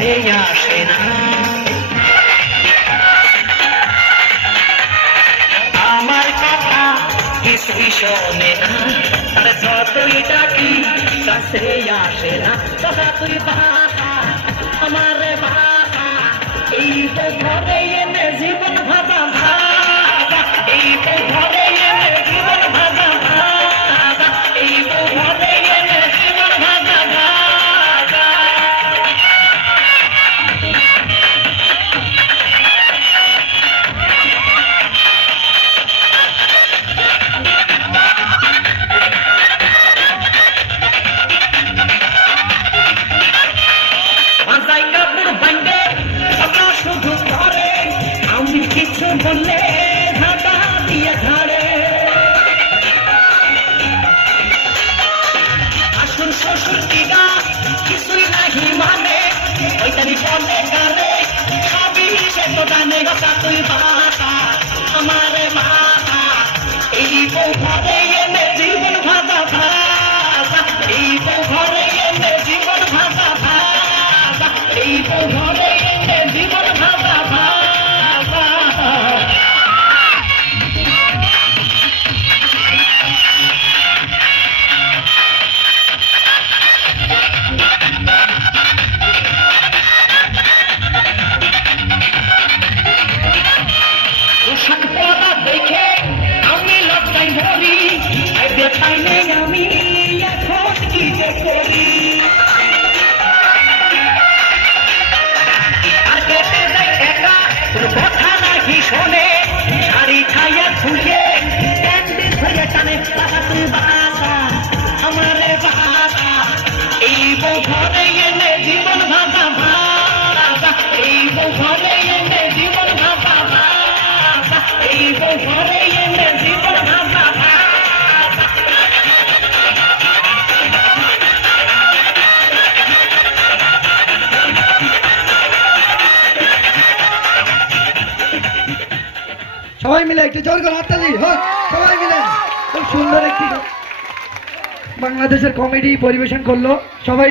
কাছে আসে না, আমার কথা কিছুই শোনে না, তারে যতই ডাকি কাছে আসে না। কথা তুই বাবা আমারে বাবা, এই তো ঘরে এনে জীবন ভাবা ভাবা, এই তো ঘরে এনে জীবন ভাবা ভাবা, এই তো ঘরে এনে জীবন ভাবা ভাবা। মাথায় কাপড় বাঁধে সদা শুধু করে, আমি কিছু বললে ঝাঁটা দিয়ে ঝাড়ে। আসুন শ্বশুর কিনা কিছুই নাহি মানে, ওইটারি বলে কারে সবই সে তো জানে। কথা তুই বাবা আমারে বাবা, এই বউ ঘরে এনে জীবন ভাবা ভাবা, এই বউ ঘরে এনে জীবন ভাবা ভাবা, এই বউ ঘরে এনে জীবন ভাবা ভাবা। পোশাক পরা দেখে আমি লজ্জায় মরি, দেখাই নেই আমি এখন কি যে করি। আর কেটে যায় একা তোর কথা নাকি শোনে, শাড়ি খাইয়া ছুঁয়ে প্যান্ডেল হয়ে টানে। বাবা তুই বাবা আমারে বাবা, এই বউ ঘরে এনে জীবন ভাবা ভাবা, এই বউ ঘরে এনে জীবন ভাবা ভাবা, এই বউ ঘরে এনে জীবন ভাবা ভাবা। সবাই মিলে একটু জোর করে হাততালি হোক, সবাই মিলে। খুব সুন্দর একটি বাংলাদেশের কমেডি পরিবেশন করলো সবাই।